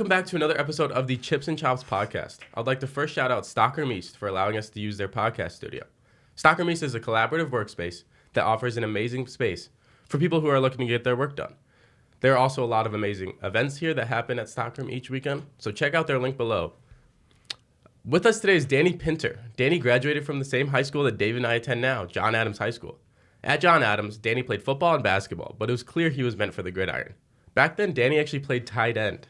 Welcome back to another episode of the Chips and Chops podcast. I'd like to first shout out Stockholm East for allowing us to use their podcast studio. Stockholm East is a collaborative workspace that offers an amazing space for people who are looking to get their work done. There are also a lot of amazing events here that happen at Stockholm each weekend, so check out their link below. With us today is Danny Pinter. Danny graduated from the same high school that Dave and I attend now, John Adams High School. At John Adams, Danny played football and basketball, but it was clear he was meant for the gridiron. Back then, Danny actually played tight end.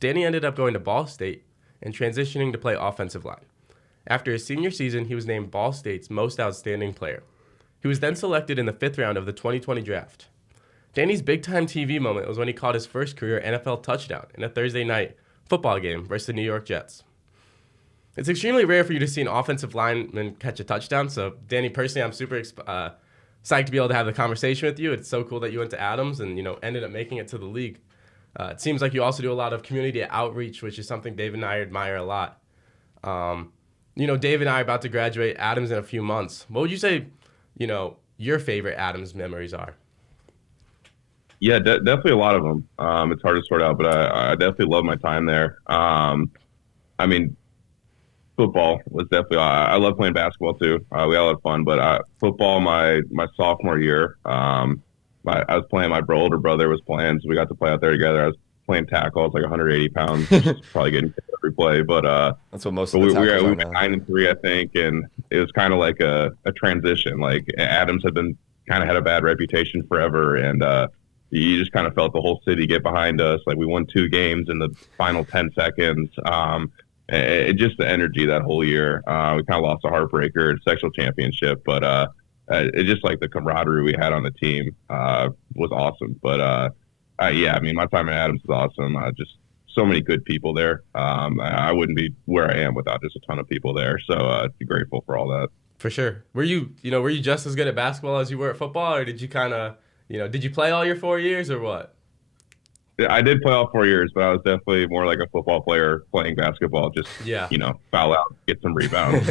Danny ended up going to Ball State and transitioning to play offensive line. After his senior season, he was named Ball State's most outstanding player. He was then selected in the 5th round of the 2020 draft. Danny's big-time TV moment was when he caught his first career NFL touchdown in a Thursday night football game versus the New York Jets. It's extremely rare for you to see an offensive lineman catch a touchdown, so Danny, personally, I'm super psyched to be able to have the conversation with you. It's so cool that you went to Adams and, ended up making it to the league. It seems like you also do a lot of community outreach, which is something Dave and I admire a lot. Dave and I are about to graduate Adams in a few months. What would you say, your favorite Adams memories are? Yeah, definitely a lot of them. It's hard to sort out, but I definitely love my time there. Football was definitely. I love playing basketball too. We had a lot of fun, but football my sophomore year. I was playing. My older brother was playing, so we got to play out there together. I was playing tackle. I was like 180 pounds, probably getting kicked every play. But that's what most of the we tackles went 9-3, I think, and it was kind of like a transition. Like Adams had had a bad reputation forever, and you just kind of felt the whole city get behind us. Like we won 2 games in the final 10 seconds. Just the energy that whole year. We kind of lost a heartbreaker, sectional championship, but it just like the camaraderie we had on the team was awesome. But my time at Adams was awesome. Just so many good people there. I wouldn't be where I am without just a ton of people there. So grateful for all that. For sure. Were you just as good at basketball as you were at football, or did you did you play all your 4 years or what? I did play all 4 years, but I was definitely more like a football player playing basketball. Just foul out, get some rebounds,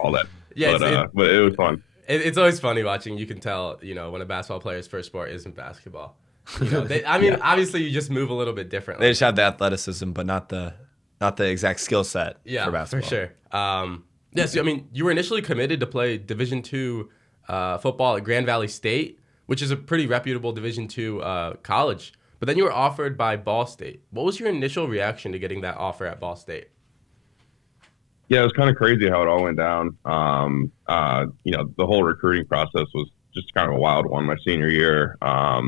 all that. Yeah, but it was fun. It's always funny watching. You can tell, when a basketball player's first sport isn't basketball. Obviously, you just move a little bit differently. They just have the athleticism, but not the exact skill set for basketball. For sure. You were initially committed to play Division II football at Grand Valley State, which is a pretty reputable Division II college. But then you were offered by Ball State. What was your initial reaction to getting that offer at Ball State? Yeah, it was kind of crazy how it all went down. The whole recruiting process was just kind of a wild one my senior year. I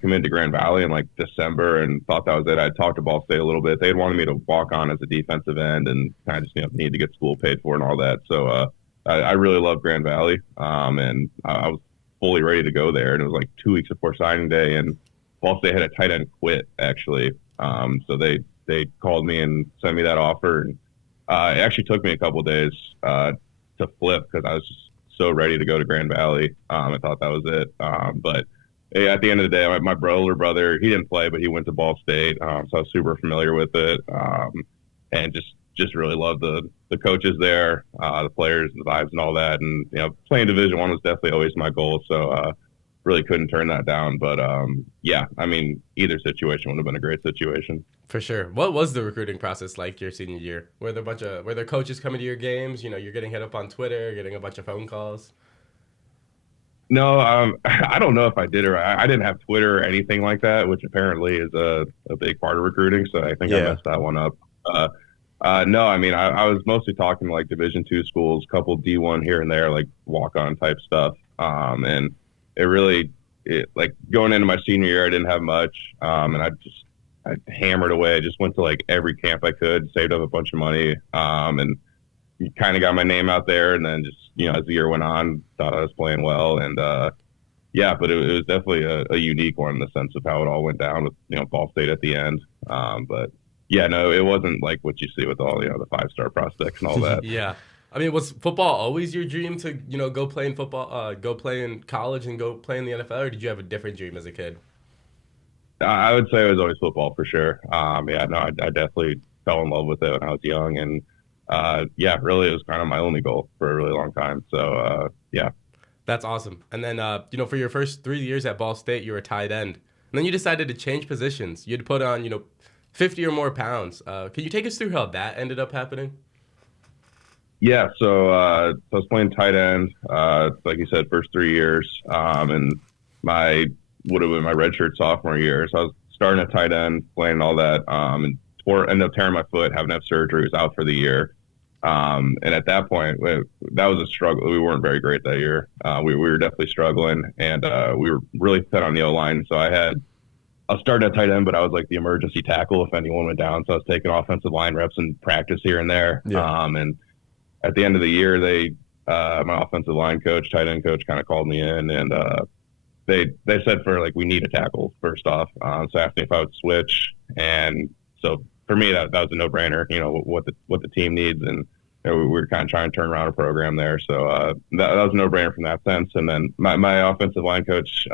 committed to Grand Valley in like December and thought that was it. I talked to Ball State a little bit. They had wanted me to walk on as a defensive end and kind of just need to get school paid for and all that. So I really loved Grand Valley, and I was fully ready to go there. And it was like 2 weeks before signing day, and Ball State had a tight end quit actually. So they called me and sent me that offer. And it actually took me a couple of days to flip because I was just so ready to go to Grand Valley. I thought that was it. But at the end of the day, my older brother, he didn't play, but he went to Ball State. So I was super familiar with it, and just really loved the coaches there, the players, the vibes, and all that. And playing Division I was definitely always my goal. So really couldn't turn that down. But either situation would have been a great situation. For sure. What was the recruiting process like your senior year? Were there coaches coming to your games? You're getting hit up on Twitter, getting a bunch of phone calls. No, I don't know if I did or I didn't have Twitter or anything like that, which apparently is a big part of recruiting. So I think I messed that one up. No, I was mostly talking like Division II schools, couple D1 here and there, like walk-on type stuff. And like going into my senior year, I didn't have much. And I hammered away. I just went to like every camp I could, saved up a bunch of money, and kind of got my name out there. And then just, as the year went on, thought I was playing well. And but it was definitely a unique one in the sense of how it all went down with, Ball State at the end. But yeah, no, it wasn't like what you see with all, the 5-star prospects and all that. Yeah. Was football always your dream to, go play in football, go play in college and go play in the NFL, or did you have a different dream as a kid? I would say it was always football for sure. I definitely fell in love with it when I was young, and really it was kind of my only goal for a really long time. So That's awesome. And then for your first 3 years at Ball State, you were a tight end, and then you decided to change positions. You had put on 50 or more pounds. Can you take us through how that ended up happening? Yeah, so I was playing tight end, like you said, first 3 years, and my would have been my redshirt sophomore year. So I was starting at tight end, playing all that, and ended up tearing my foot, having to have surgery, was out for the year. And at that point, that was a struggle. We weren't very great that year. We were definitely struggling, and we were really thin on the O-line. So I was starting at tight end, but I was like the emergency tackle if anyone went down. So I was taking offensive line reps in practice here and there. Yeah. And at the end of the year, my offensive line coach, tight end coach, kind of called me in, and they said we need a tackle first off. So asked me if I would switch, and so for me that was a no brainer. What the team needs, and we were kind of trying to turn around a program there. So that was a no brainer from that sense. And then my offensive line coach,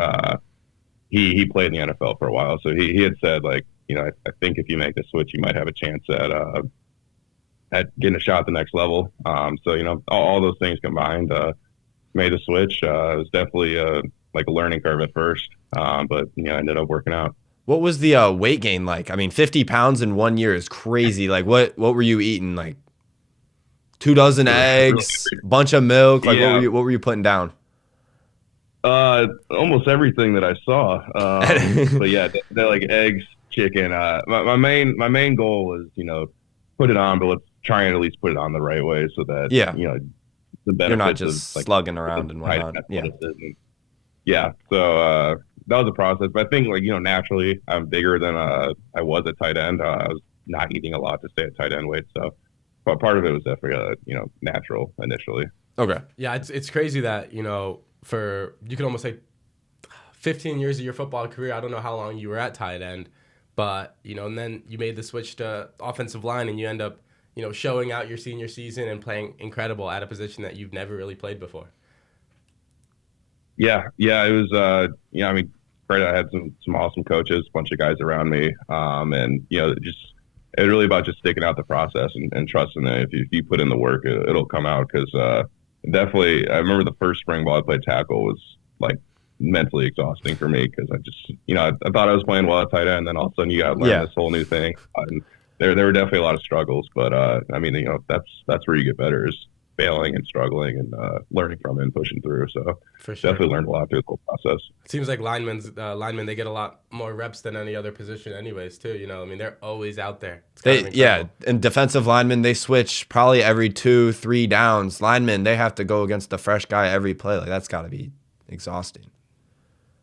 he played in the NFL for a while, so he had said I think if you make the switch, you might have a chance at getting a shot at the next level. So, all those things combined, made the switch. It was definitely a learning curve at first, but, ended up working out. What was the weight gain like? I mean, 50 pounds in 1 year is crazy. Like, what were you eating? Like 2 dozen eggs, bunch of milk? Like, Yeah. what were you putting down? Almost everything that I saw. But yeah, they're like eggs, chicken. My main goal was, put it on, but let's try and at least put it on the right way so that, the benefits You're not just of, slugging around and whatnot. Yeah. Yeah. So that was a process. But I think naturally I'm bigger than I was at tight end. I was not eating a lot to stay at tight end weight. So but part of it was definitely natural initially. Okay. Yeah, it's crazy that, for you could almost say 15 years of your football career, I don't know how long you were at tight end, but and then you made the switch to offensive line and you end up showing out your senior season and playing incredible at a position that you've never really played before. Yeah, it was I mean, great. I had some awesome coaches, a bunch of guys around me, and just it's really about just sticking out the process and trusting that if you put in the work, it'll come out. Because definitely, I remember the first spring ball I played tackle was mentally exhausting for me because I just I thought I was playing well at tight end, and then all of a sudden you got to learn this whole new thing. And there were definitely a lot of struggles, but I mean that's where you get better is failing and struggling and learning from it and pushing through. So for sure, definitely learned a lot through the whole process. It seems like linemen they get a lot more reps than any other position, anyways. Too, I mean they're always out there. And defensive linemen they switch probably every 2-3 downs. Linemen they have to go against the fresh guy every play. Like that's got to be exhausting.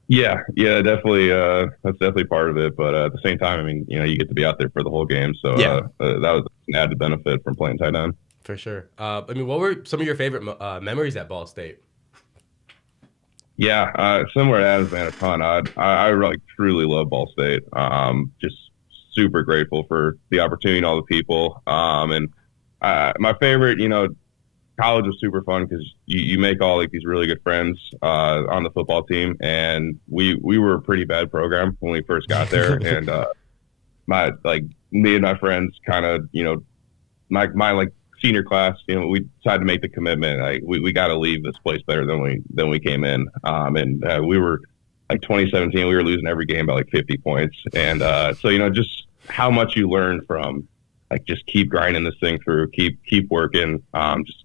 Yeah, definitely. That's definitely part of it. But at the same time, I mean, you get to be out there for the whole game. So that was an added benefit from playing tight end. For sure. I mean, what were some of your favorite memories at Ball State? Yeah, similar to Adam's, man, a ton. I really truly love Ball State. Just super grateful for the opportunity and all the people. And my favorite, college was super fun because you make all these really good friends on the football team, and we were a pretty bad program when we first got there, and me and my friends kind of my senior class, we decided to make the commitment. We got to leave this place better than we came in, and we were 2017, we were losing every game by 50 points, and so just how much you learn from. Just keep grinding this thing through, keep working,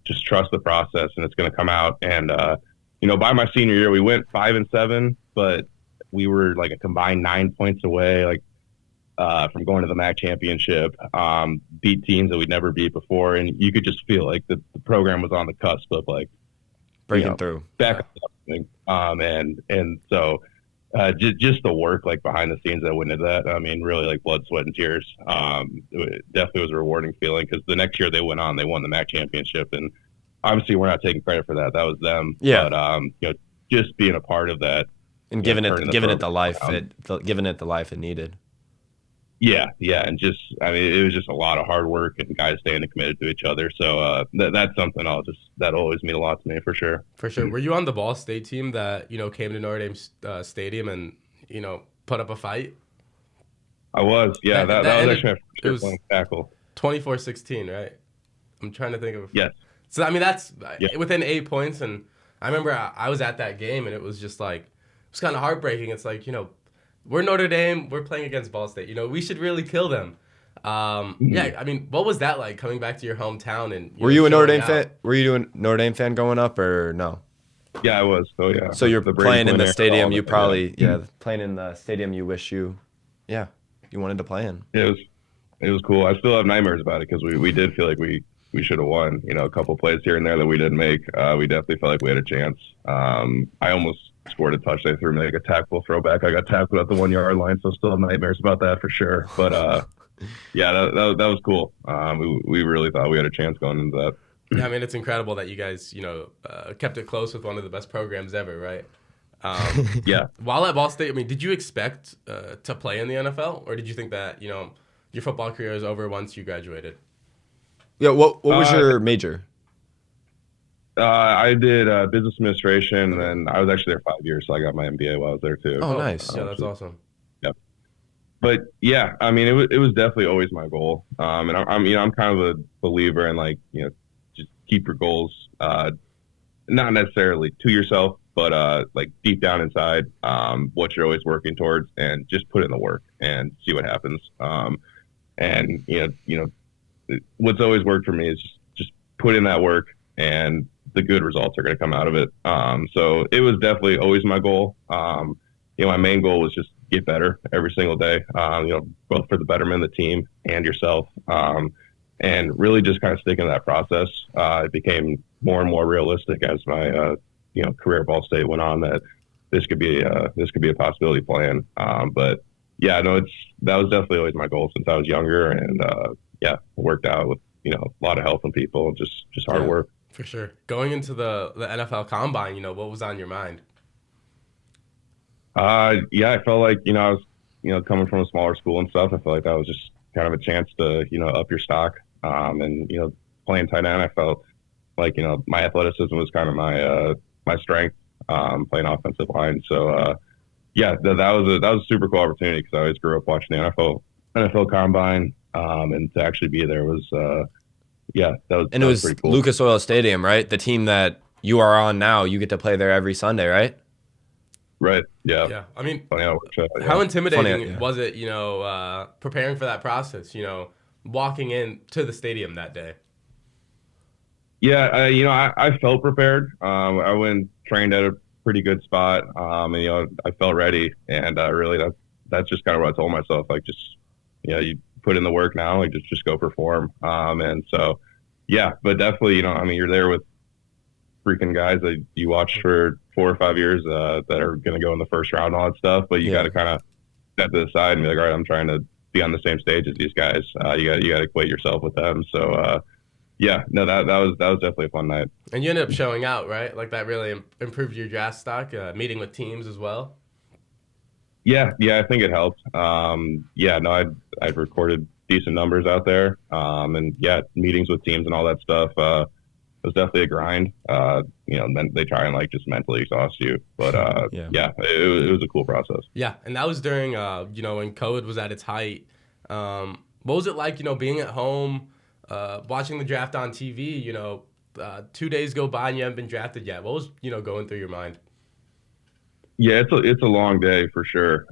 just trust the process and it's going to come out. And, by my senior year, we went 5-7, but we were a combined 9 points away, from going to the MAC championship, beat teams that we'd never beat before. And you could just feel the program was on the cusp of breaking through. Back up something. And so, just the work behind the scenes that went into that. I mean, really blood, sweat, and tears. It definitely was a rewarding feeling because the next year they won the MAC championship, and obviously we're not taking credit for that. That was them. Yeah. But just being a part of that and giving it the life it needed. Yeah, and it was just a lot of hard work and guys staying committed to each other. So that's something that'll always mean a lot to me for sure. For sure. Were you on the Ball State team that came to Notre Dame Stadium and put up a fight? I was. Yeah, that was actually my first playing tackle. 24-16, right? I'm trying to think of. Yes. So I mean that's within 8 points, and I remember I was at that game and it was just it was kind of heartbreaking. It's we're Notre Dame. We're playing against Ball State. We should really kill them. Yeah, I mean, what was that like coming back to your hometown and Were you a Notre showing Dame out? fan? Were you a Notre Dame fan going up or no? Yeah, I was. So yeah, So you're the Brady playing in Quinn the era, all stadium of you it. Yeah. probably playing in the stadium you wish you wanted to play in. It was cool. I still have nightmares about it because we did feel like we should have won. You know, a couple plays here and there that we didn't make. We definitely felt like we had a chance. I almost scored a touch. They threw me like a tackle throwback. I got tackled at the 1 yard line, so still have nightmares about that for sure. But yeah, that was cool. We really thought we had a chance going into that. Yeah, I mean, it's incredible that you guys, kept it close with one of the best programs ever, right? Yeah. While at Ball State, I mean, did you expect to play in the NFL, or did you think that your football career is over once you graduated? Yeah, what was Uh, your major? I did business administration, Okay. and I was actually there 5 years, so I got my MBA while I was there too. Oh, nice. Yeah, that's awesome. Yeah. But yeah, I mean, it was definitely always my goal. And I'm kind of a believer in like just keep your goals, not necessarily to yourself, but like deep down inside, what you're always working towards, and just put in the work and see what happens. And what's always worked for me is just put in that work, and the good results are going to come out of it. So it was definitely always my goal. My main goal was just get better every single day, both for the betterment of the team and yourself. And really just kind of sticking to that process. It became more and more realistic as my, career at Ball State went on, that this could be a possibility plan. But yeah, no, that was definitely always my goal since I was younger. And yeah, it worked out with, a lot of help from people, just hard Yeah, work. for sure. Going into the NFL Combine, what was on your mind? Yeah, I felt like, I was, coming from a smaller school and stuff. I felt like that was just kind of a chance to, up your stock. And, playing tight end, I felt like, my athleticism was kind of my strength, playing offensive line. So, yeah, that was a super cool opportunity because I always grew up watching the NFL Combine. And to actually be there was, yeah, And that it was was pretty cool. Lucas Oil Stadium, right? The team that you are on now, you get to play there every Sunday, right? Right. Yeah. Yeah, I mean, Funny how it works out, yeah. how intimidating Funny, yeah. was it, preparing for that process, walking in to the stadium that day? Yeah, I felt prepared. I went trained at a pretty good spot, and I felt ready, and really that's just kind of what I told myself. Like, just you put in the work now, like just go perform. And so, yeah, but definitely, I mean, you're there with freaking guys that you watch for 4 or 5 years that are going to go in the first round and all that stuff. But you got to kind of step to the side and be like, all right, I'm trying to be on the same stage as these guys. You got to equate yourself with them. So. Yeah, no, that was definitely a fun night. And you ended up showing out, right? Like that really improved your draft stock, meeting with teams as well. Yeah, I think it helped. Yeah, no, I'd recorded decent numbers out there, and yeah, meetings with teams and all that stuff. It was definitely a grind. Then they try and like just mentally exhaust you, but yeah, it was a cool process. Yeah, and that was during, when COVID was at its height. What was it like, being at home? Watching the draft on TV, 2 days go by and you haven't been drafted yet. What was, going through your mind? Yeah, it's a long day for sure.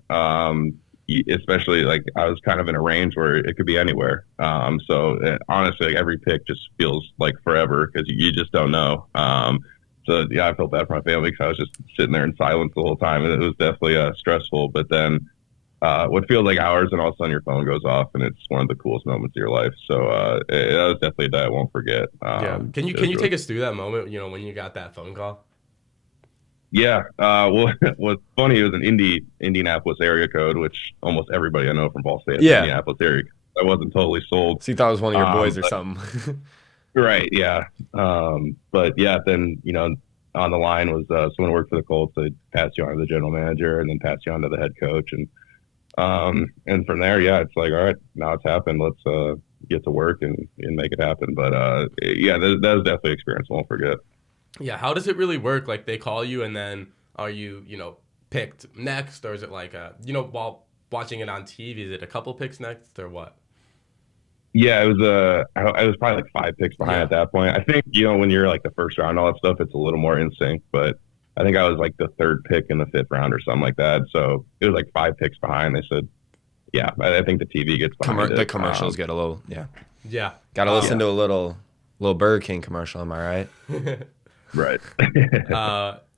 Especially like I was kind of in a range where it could be anywhere. So honestly, like every pick just feels like forever because you just don't know. So yeah, I felt bad for my family because I was just sitting there in silence the whole time, and it was definitely stressful. But then what feels like hours, and all of a sudden your phone goes off, and it's one of the coolest moments of your life. So that was definitely a day I won't forget. Yeah. Can you take us through that moment? When you got that phone call? Yeah. Well, what's funny, it was an Indianapolis area code, which almost everybody I know from Ball State is Indianapolis area. I wasn't totally sold. So you thought it was one of your boys or something. Right. Yeah. But yeah, then on the line was someone who worked for the Colts. They pass you on to the general manager, and then pass you on to the head coach, and from there, yeah, it's like, all right, now it's happened. Let's get to work and make it happen. But yeah, that was definitely an experience I won't forget. Yeah, how does it really work? Like they call you, and then are you picked next, or is it like while watching it on TV, is it a couple picks next, or what? Yeah, it was I was probably like 5 picks behind at that point. I think when you're like the first round, all that stuff, it's a little more in sync. But I think I was like the third pick in the fifth round or something like that. So it was like 5 picks behind. They said, yeah, I think the TV gets behind it. The commercials get a little, Yeah. got to listen to a little Burger King commercial. Am I right? Right.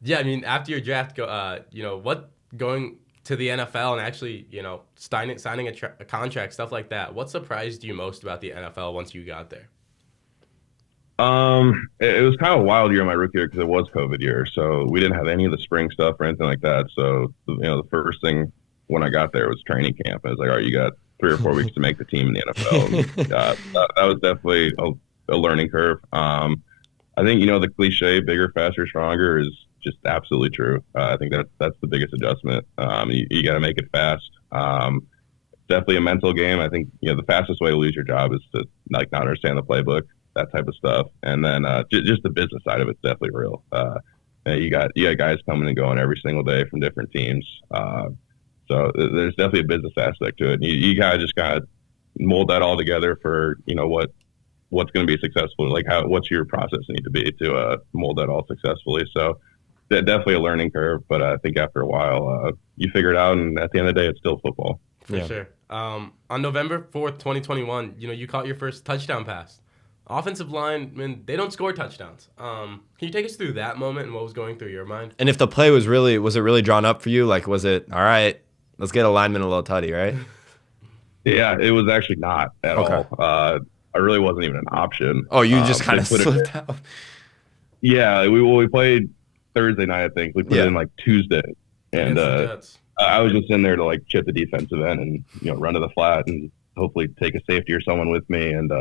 Yeah, I mean, after your draft, what going to the NFL and actually, signing a contract, stuff like that. What surprised you most about the NFL once you got there? It was kind of a wild year my rookie year because it was COVID year, so we didn't have any of the spring stuff or anything like that. So the first thing when I got there was training camp. I was like, all right, you got 3 or 4 weeks to make the team in the NFL. And, that was definitely a learning curve. I think the cliche, bigger, faster, stronger, is just absolutely true. I think that's the biggest adjustment. You got to make it fast. Definitely a mental game. I think the fastest way to lose your job is to not understand the playbook, that type of stuff. And then just the business side of it's definitely real. You got guys coming and going every single day from different teams. So there's definitely a business aspect to it. And you gotta just mold that all together for what's going to be successful. Like what's your process need to be to mold that all successfully. So definitely a learning curve, but I think after a while you figure it out, and at the end of the day, it's still football. For sure. On November 4th, 2021, you caught your first touchdown pass. Offensive linemen, they don't score touchdowns. Can you take us through that moment and what was going through your mind? And if the play was it really drawn up for you? Like, was it, all right, let's get a lineman a little tutty, right? Yeah, it was actually not at all. I really wasn't even an option. Oh, you just kind of slipped out. Yeah, we played Thursday night, I think. We put it in like Tuesday. And I was just in there to chip the defensive end and, run to the flat and hopefully take a safety or someone with me. And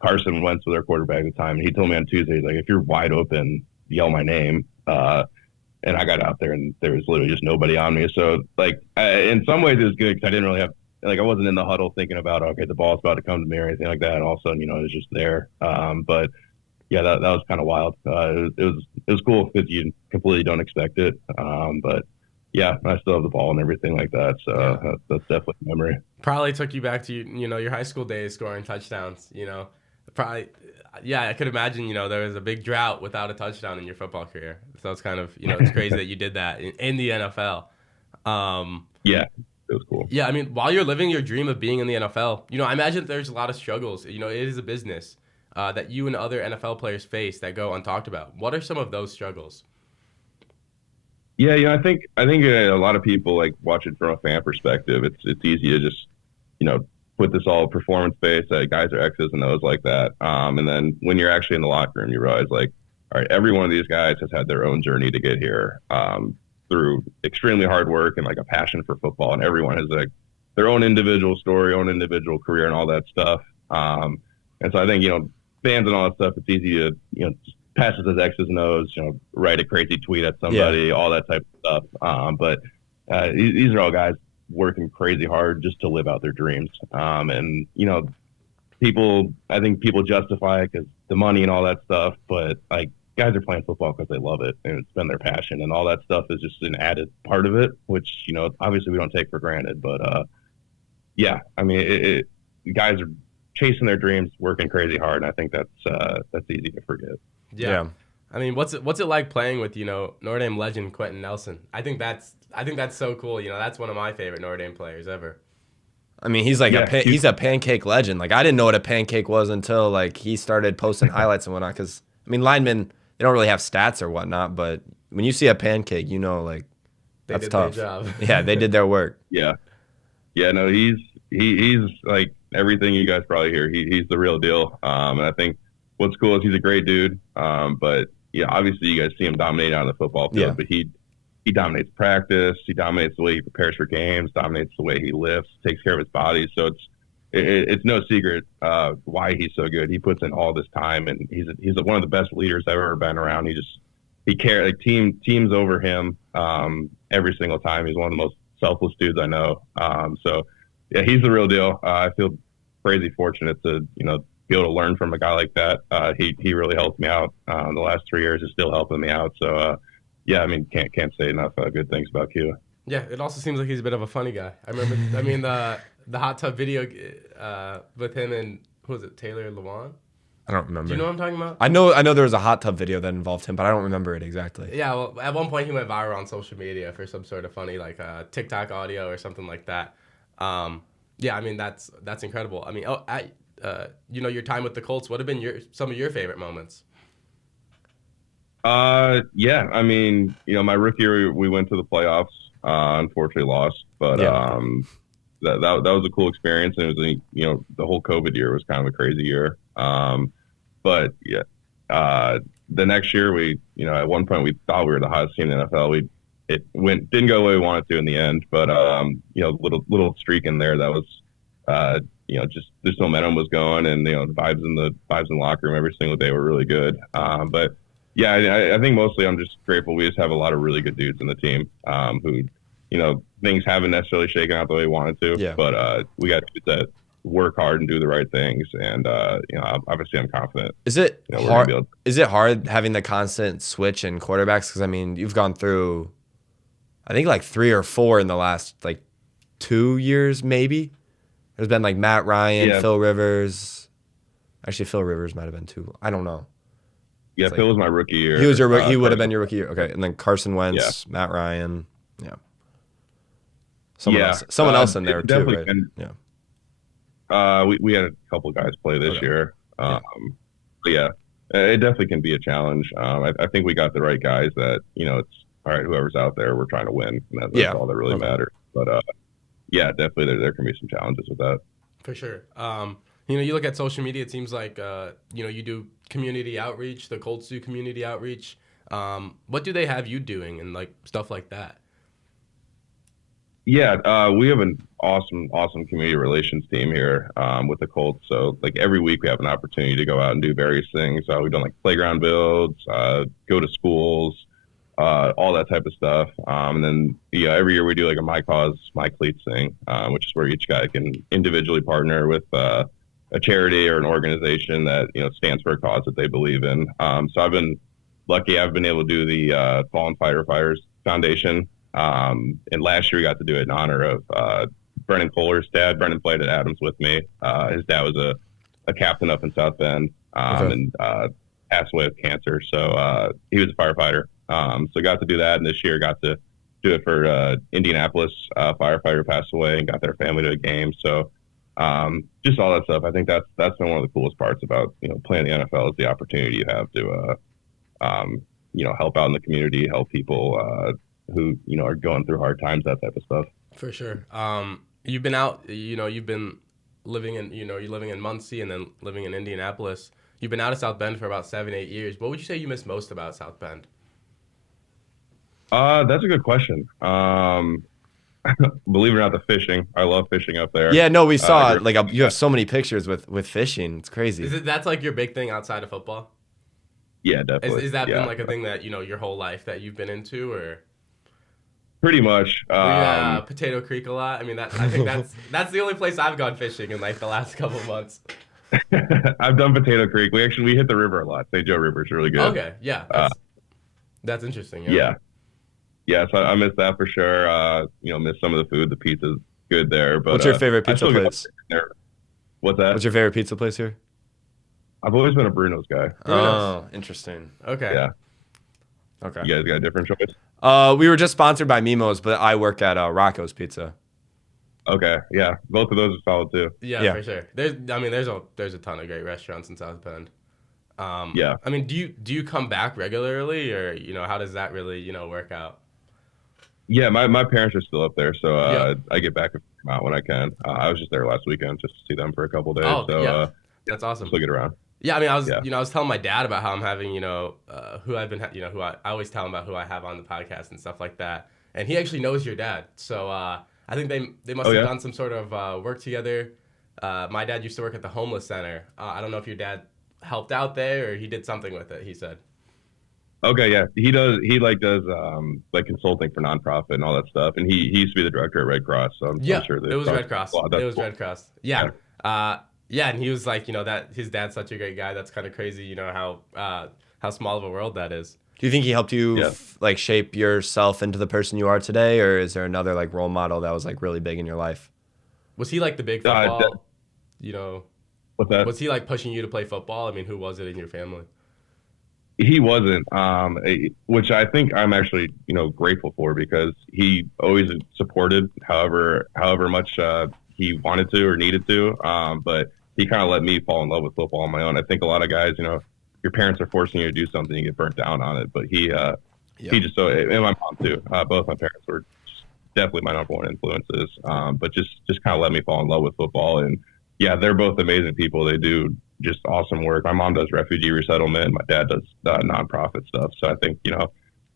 Carson Wentz was our quarterback at the time, and he told me on Tuesday, he's like, if you're wide open, yell my name. And I got out there, and there was literally just nobody on me. So, in some ways, it was good because I didn't really have, I wasn't in the huddle thinking about, okay, the ball's about to come to me or anything like that. And all of a sudden, it was just there. But yeah, that was kind of wild. It was cool because you completely don't expect it. But yeah, I still have the ball and everything like that. So that's definitely a memory. Probably took you back to your high school days scoring touchdowns. Probably, I could imagine. There was a big drought without a touchdown in your football career. So it's kind of it's crazy that you did that in the NFL. Yeah, it was cool. Yeah, I mean, while you're living your dream of being in the NFL, I imagine there's a lot of struggles. It is a business that you and other NFL players face that go untalked about. What are some of those struggles? Yeah, I think a lot of people watch it from a fan perspective. It's easy to just put this all performance based. Guys are X's and O's like that. And then when you're actually in the locker room, you realize all right, every one of these guys has had their own journey to get here through extremely hard work and a passion for football. And everyone has their own individual story, own individual career, and all that stuff. And so I think fans and all that stuff. It's easy to just passes as X's and O's, write a crazy tweet at somebody, all that type of stuff. But these are all guys working crazy hard just to live out their dreams. And I think people justify it because the money and all that stuff, but guys are playing football because they love it and it's been their passion, and all that stuff is just an added part of it, which obviously we don't take for granted. But yeah, I mean, guys are chasing their dreams, working crazy hard, and I think that's easy to forget. Yeah. I mean, what's it like playing with Notre Dame legend Quentin Nelson? I think that's so cool. That's one of my favorite Notre Dame players ever. I mean, he's he's a pancake legend. I didn't know what a pancake was until he started posting highlights and whatnot. Because linemen, they don't really have stats or whatnot, but when you see a pancake, that's tough. Their job. Yeah, they did their work. Yeah, no, he's like everything you guys probably hear. He's the real deal. And I think what's cool is he's a great dude. But yeah, obviously you guys see him dominating on the football field, but he dominates practice. He dominates the way he prepares for games, dominates the way he lifts, takes care of his body. So it's no secret why he's so good. He puts in all this time, and he's one of the best leaders I've ever been around. He cares. Teams over him every single time. He's one of the most selfless dudes I know. So yeah, he's the real deal. I feel crazy fortunate to be able to learn from a guy like that. He really helped me out the last 3 years. Is still helping me out. So yeah, I mean, can't say enough good things about Q. Yeah, it also seems like he's a bit of a funny guy. I remember, the hot tub video with him and who was it, Taylor Lewan? I don't remember. Do you know what I'm talking about? I know there was a hot tub video that involved him, but I don't remember it exactly. Yeah, well, at one point he went viral on social media for some sort of funny TikTok audio or something like that. Yeah, I mean that's incredible. I mean, your time with the Colts, what have been some of your favorite moments? Yeah, I mean, my rookie year we went to the playoffs. Unfortunately lost, but Yeah. that was a cool experience, and it was the whole COVID year was kind of a crazy year. But yeah, the next year at one point we thought we were the hottest team in the NFL. Didn't go the way we wanted to in the end, but little streak in there that was just this momentum was going, and the vibes in the locker room every single day were really good. But yeah, I think mostly I'm just grateful we just have a lot of really good dudes in the team who things haven't necessarily shaken out the way we wanted to, Yeah. but we got dudes that work hard and do the right things, and obviously I'm confident. Is it we're gonna hard? be able to- Is it hard having the constant switch in quarterbacks? Because I mean, you've gone through, I think like 3 or 4 in the last like 2 years, maybe. There's been like Matt Ryan, Yeah. Phil Rivers. Actually, Phil Rivers might have been 2. I don't know. Yeah, Phil was my rookie year. He was your he would have Carson- been your rookie year. Okay, and then Carson Wentz, Matt Ryan. Yeah. Someone else in there it too, definitely right? can- Yeah. we had a couple guys play this Okay. year. But yeah, it definitely can be a challenge. I think we got the right guys that, it's all right, whoever's out there, we're trying to win. And that's all that really matters. But yeah, definitely there can be some challenges with that. For sure. You look at social media, it seems like, you do community outreach, the Colts do community outreach. What do they have you doing and like stuff like that? Yeah, we have an awesome community relations team here with the Colts. So like every week we have an opportunity to go out and do various things. We've done like playground builds, go to schools, all that type of stuff. And then every year we do like a My Cause, My Cleats thing, which is where each guy can individually partner with a charity or an organization that stands for a cause that they believe in. So I've been lucky. I've been able to do the Fallen Firefighters Foundation. And last year we got to do it in honor of Brennan Kohler's dad. Brennan played at Adams with me. His dad was a captain up in South Bend and passed away of cancer. So he was a firefighter. So got to do that. And this year got to do it for Indianapolis firefighter passed away and got their family to a game. So just all that stuff. I think that's been one of the coolest parts about playing the NFL is the opportunity you have to help out in the community, help people who are going through hard times, that type of stuff. For sure. You've been out. You've been living in. You're living in Muncie and then living in Indianapolis. You've been out of South Bend for about 7-8 years. What would you say you miss most about South Bend? That's a good question. Believe it or not, the fishing. I love fishing up there. Yeah, no, we saw you have so many pictures with fishing. It's crazy. That's like your big thing outside of football? Yeah, definitely. Is that been like a thing that your whole life that you've been into, or? Pretty much. Potato Creek a lot. I mean, I think that's the only place I've gone fishing in like the last couple of months. I've done Potato Creek. We hit the river a lot. St. Joe River is really good. Okay, yeah, that's interesting. Yeah. So I miss that for sure. Miss some of the food. The pizza's good there. But what's your favorite pizza place? What's that? What's your favorite pizza place here? I've always been a Bruno's guy. Oh, interesting. Okay. Yeah. Okay. You guys got a different choice? We were just sponsored by Mimo's, but I work at Rocco's Pizza. Okay, yeah, both of those are solid too. Yeah, for sure. There's a ton of great restaurants in South Bend. Yeah. I mean, do you come back regularly, or how does that really work out? Yeah, my parents are still up there, so I get back out when I can. I was just there last weekend just to see them for a couple days. Oh, so yeah. That's awesome. Still get around. Yeah, I mean, I was telling my dad about how I'm having, who I've been, who I always tell him about who I have on the podcast and stuff like that. And he actually knows your dad. So I think they must have done some sort of work together. My dad used to work at the homeless center. I don't know if your dad helped out there or he did something with it, he said. Okay, yeah, he does. He does consulting for nonprofit and all that stuff. And he used to be the director at Red Cross. So I'm sure that it was Red Cross. It was cool. Red Cross. Yeah. Yeah, and he was like, that his dad's such a great guy. That's kind of crazy, how small of a world that is. Do you think he helped you shape yourself into the person you are today, or is there another role model that was really big in your life? Was he the big football? What's that? Was he pushing you to play football? I mean, who was it in your family? He wasn't, which I think I'm actually, grateful for because he always supported however much he wanted to or needed to. But he kind of let me fall in love with football on my own. I think a lot of guys, your parents are forcing you to do something, you get burnt down on it. But he just so, and my mom too. Both my parents were definitely my number one influences. But just kind of let me fall in love with football. And yeah, they're both amazing people. They do just awesome work. My mom does refugee resettlement. My dad does nonprofit stuff. So I think,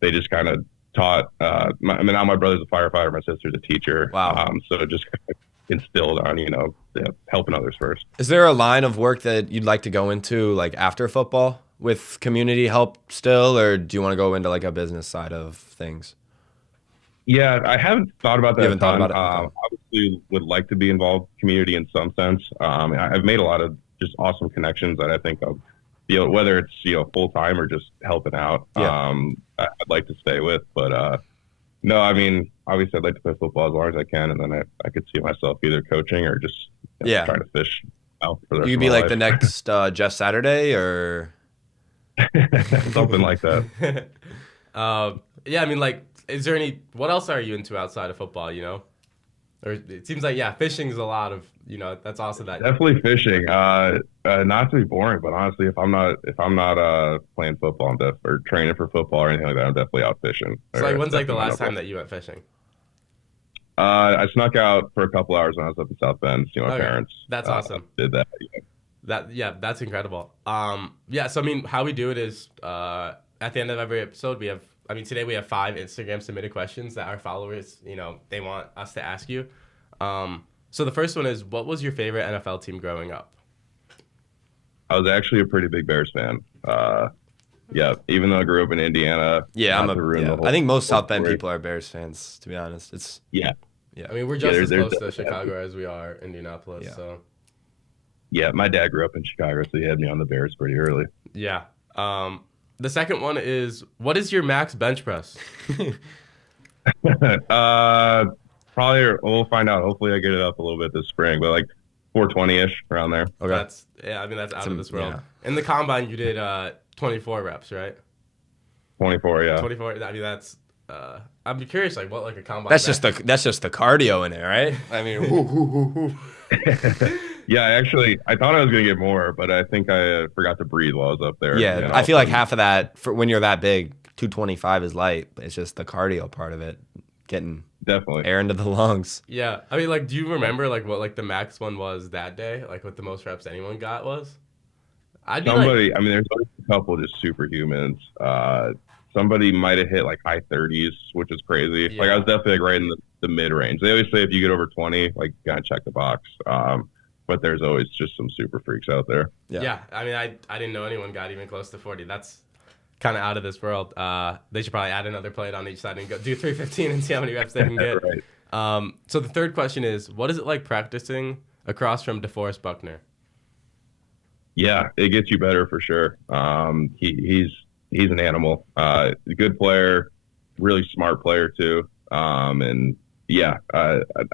they just kind of taught, now my brother's a firefighter. My sister's a teacher. Wow. So it just kind of instilled on, helping others first. Is there a line of work that you'd like to go into like after football with community help still, or do you want to go into like a business side of things? Yeah, I haven't thought about that. You haven't thought about it? Okay. Obviously, would like to be involved in community in some sense. I've made a lot of just awesome connections that I think I'll be able, whether it's full time or just helping out. Yeah. I'd like to stay with, but no, I mean, obviously, I'd like to play football as long as I can, and then I could see myself either coaching or just trying to fish out for the rest You could of be my like life. the next Jeff Saturday, or Something like that. Yeah, I mean, like, is there what else are you into outside of football, Or it seems like, fishing's a lot of, that's also that. Definitely fishing. Not to be boring, but honestly, if I'm not playing football or training for football or anything like that, I'm definitely out fishing. So, like, when's like the last time that you went fishing? I snuck out for a couple hours when I was up in South Bend. My parents. That's awesome. Did that. That's incredible. So I mean, how we do it is at the end of every episode today we have 5 Instagram submitted questions that our followers, they want us to ask you. So the first one is, what was your favorite NFL team growing up? I was actually a pretty big Bears fan. Even though I grew up in Indiana. I think most South Bend people are Bears fans, to be honest. It's Yeah. I mean, we're just as close to Chicago as we are Indianapolis. Yeah. So. Yeah, my dad grew up in Chicago, so he had me on the Bears pretty early. Yeah. The second one is, what is your max bench press? Probably, we'll find out. Hopefully I get it up a little bit this spring, but like 420-ish around there. Okay. That's out of this world. Yeah. In the combine, you did 24 reps, right? 24, yeah. 24. I mean, that's. I'm curious, like what, like a combine. That's just the cardio in it, right? I mean, Yeah, I thought I was gonna get more, but I think I forgot to breathe while I was up there. Yeah, I feel like half of that for when you're that big, 225 is light. It's just the cardio part of it, getting definitely air into the lungs. Yeah, I mean, like, do you remember like what like the max one was that day? Like what the most reps anyone got was? I mean, there's always a couple just superhumans. Somebody might have hit like high 30s, which is crazy. Yeah. Like I was definitely like right in the mid range. They always say if you get over 20, like you gotta check the box. But there's always just some super freaks out there. Yeah. I mean, I didn't know anyone got even close to 40. That's kind of out of this world. They should probably add another plate on each side and go do 315 and see how many reps they can get. Right. So the third question is, what is it like practicing across from DeForest Buckner? Yeah, it gets you better for sure. He's an animal. A good player, really smart player too. And yeah,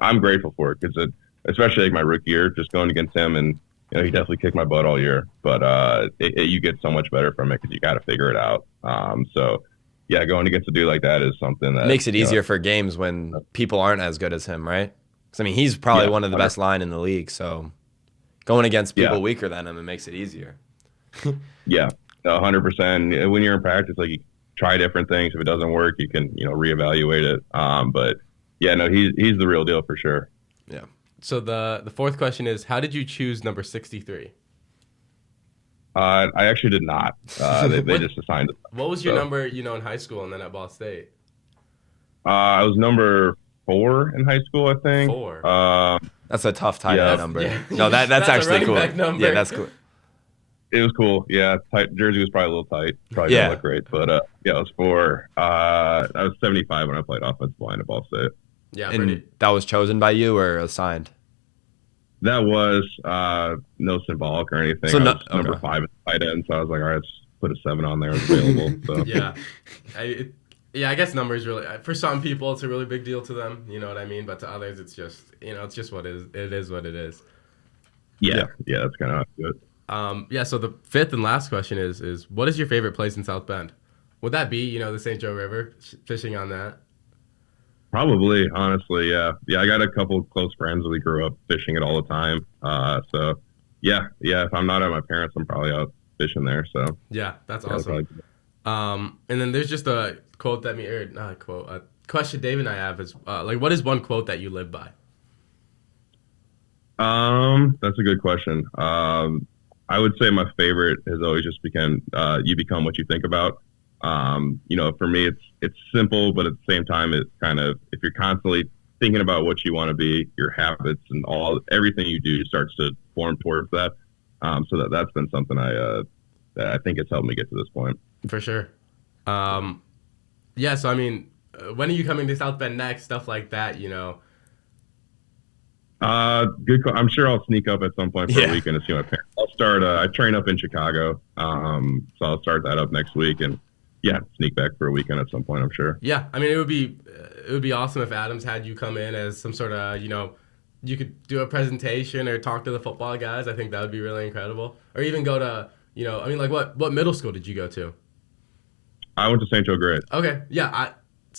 I'm grateful for it because especially like my rookie year, just going against him, and he definitely kicked my butt all year. But you get so much better from it because you got to figure it out. So yeah, going against a dude like that is something that makes it easier for games when people aren't as good as him, right? Because I mean, he's probably one of the best line in the league. So going against people weaker than him, it makes it easier. Yeah, 100%. When you're in practice, like you try different things. If it doesn't work, you can reevaluate it. But yeah, no, he's the real deal for sure. Yeah. So the fourth question is, how did you choose number 63? I actually did not. They just assigned it. What was your number, in high school and then at Ball State? I was number 4 in high school, I think. 4. That's a tough tight end number. Yeah. No, that's actually cool. Yeah, that's cool. It was cool. Yeah, tight. Jersey was probably a little tight. Probably didn't look great, but it was 4. I was 75 when I played offensive line at Ball State. Yeah, and that was chosen by you or assigned? That was no symbolic or anything. So I was number 5 at tight end, so I was like, all right, let's put a 7 on there. It's available. So. I guess numbers really, for some people, it's a really big deal to them. You know what I mean? But to others, it's just, it's just what it is. It is what it is. Yeah, that's kind of how I do it. Yeah. So the fifth and last question is what is your favorite place in South Bend? Would that be the St. Joe River, fishing on that? Probably, honestly, yeah. Yeah, I got a couple of close friends that we grew up fishing it all the time. So yeah. If I'm not at my parents, I'm probably out fishing there. So Yeah, that's yeah, awesome. And then there's just a quote that not a quote, a question Dave and I have is like, what is one quote that you live by? That's a good question. I would say my favorite has always just become you become what you think about. For me, it's simple, but at the same time, it's kind of if you're constantly thinking about what you want to be, your habits and everything you do starts to form towards that. So that's been something that I think has helped me get to this point. For sure. Yeah. So I mean, when are you coming to South Bend next? Stuff like that, Good. I'm sure I'll sneak up at some point for a weekend to see my parents. I'll start. I train up in Chicago, so I'll start that up next week, and sneak back for a weekend at some point. I'm sure. Yeah, I mean, it would be awesome if Adams had you come in as some sort of you could do a presentation or talk to the football guys. I think that would be really incredible. Or even go to I mean, like what middle school did you go to? I went to St. Joe Grade. Okay, yeah.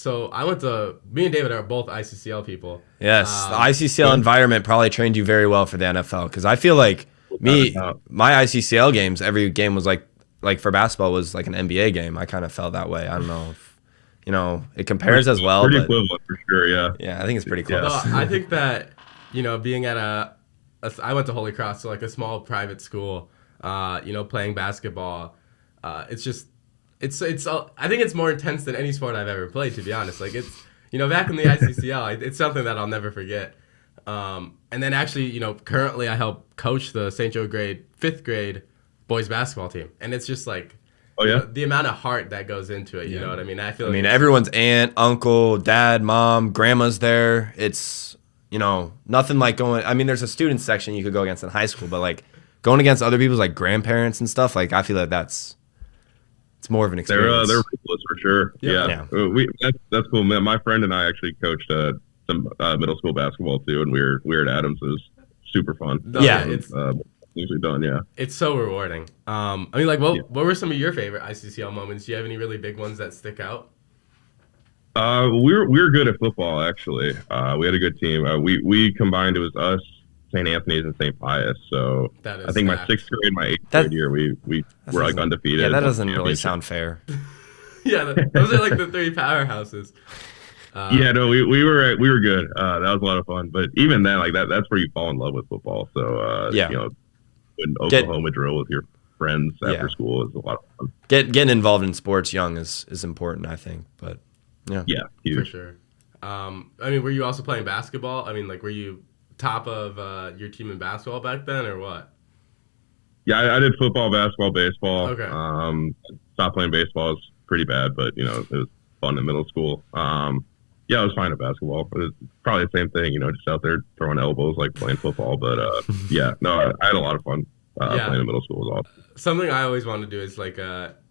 Me and David are both ICCL people. Yes, the ICCL environment probably trained you very well for the NFL because I feel like my ICCL games, every game was like for basketball was like an NBA game. I kind of felt that way. I don't know if, it compares as well. Pretty but, equivalent for sure, yeah. Yeah, I think it's pretty close. No, I think that, being at I went to Holy Cross, so like a small private school, playing basketball, it's just, I think it's more intense than any sport I've ever played, to be honest. Like it's, back in the ICCL, it's something that I'll never forget. And then actually, currently I help coach the St. Joe Grade 5th grade boys basketball team. And it's just like, the amount of heart that goes into it, you know what I mean? I mean, everyone's aunt, uncle, dad, mom, grandma's there. It's, nothing like going, I mean, there's a student section you could go against in high school, but like going against other people's like grandparents and stuff, like I feel like it's more of an experience. They're ridiculous for sure. Yeah. That's cool. My friend and I actually coached some middle school basketball too, and we were at Adams. It was super fun. It's usually done. Yeah, it's so rewarding. I mean, like, what were some of your favorite ICCL moments? Do you have any really big ones that stick out? We were good at football actually. We had a good team. We combined. It was us, St. Anthony's, and St. Pius. So I think my 6th grade, my 8th grade year, we were like undefeated. Yeah, that doesn't really sound fair. Yeah, those are like the 3 powerhouses. We were good. That was a lot of fun. But even then, like that's where you fall in love with football. So when Oklahoma drill with your friends after school is a lot of fun. Getting involved in sports young is important, I think. But yeah, huge. For sure. I mean, were you also playing basketball? I mean, like, were you top of your team in basketball back then, or what? Yeah, I did football, basketball, baseball. Okay. Stopped playing baseball. It was pretty bad, but it was fun in middle school. I was fine at basketball, but it's probably the same thing, just out there throwing elbows like playing football. But I had a lot of fun playing in middle school. Was awesome. Something I always wanted to do is like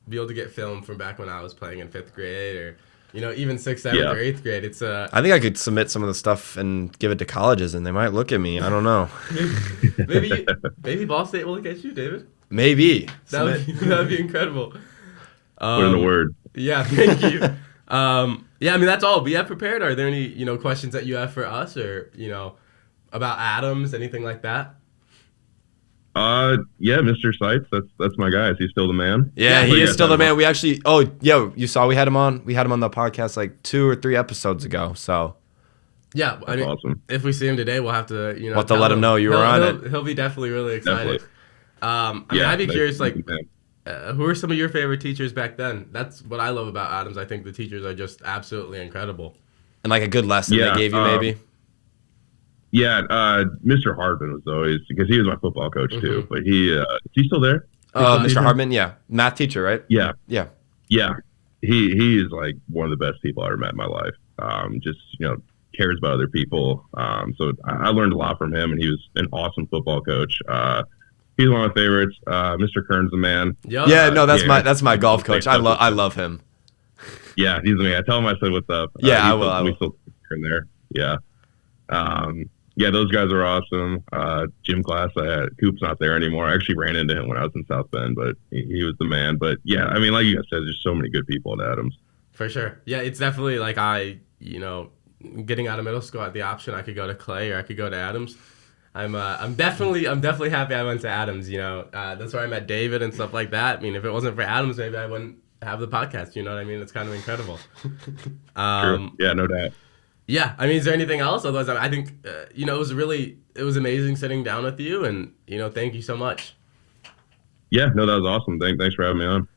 be able to get film from back when I was playing in 5th grade, or even 6th, 7th, or 8th grade. It's I think I could submit some of the stuff and give it to colleges, and they might look at me. I don't know. maybe Ball State will look at you, David. Maybe that would be incredible. Put in the word. Yeah, thank you. I mean, that's all we have prepared. Are there any, questions that you have for us, or, about Adams, anything like that? Mr. Seitz, that's my guy. Is he still the man? Yeah, he is still the man. We actually, you saw we had him on the podcast like 2 or 3 episodes ago. So yeah, I mean, awesome. If we see him today, we'll have to, we'll have to let him know you were on it. He'll be definitely really excited. Definitely. I'd be curious, like, who are some of your favorite teachers back then? That's what I love about Adams. I think the teachers are just absolutely incredible. And like a good lesson they gave you, maybe. Mr. Hardman was always, because he was my football coach too. But is he still there? Mr. Hardman, math teacher, right? Yeah. He is like one of the best people I ever met in my life. Just cares about other people. So I learned a lot from him, and he was an awesome football coach. He's one of my favorites. Mr. Kern's the man. That's my golf coach. I love him. Yeah, he's the man. I tell him I said what's up. Yeah, I will. We still in there. Yeah. Yeah, those guys are awesome. Gym class, Coop's not there anymore. I actually ran into him when I was in South Bend, but he was the man. But yeah, I mean, like you guys said, there's so many good people at Adams. For sure. Yeah, it's definitely like getting out of middle school, I had the option. I could go to Clay or I could go to Adams. I'm definitely happy I went to Adams. That's where I met David and stuff like that. I mean, if it wasn't for Adams, maybe I wouldn't have the podcast. You know what I mean? It's kind of incredible. True. Yeah, no doubt. Yeah, I mean, is there anything else? Otherwise, I think it was amazing sitting down with you, and thank you so much. Yeah, no, that was awesome. Thanks for having me on.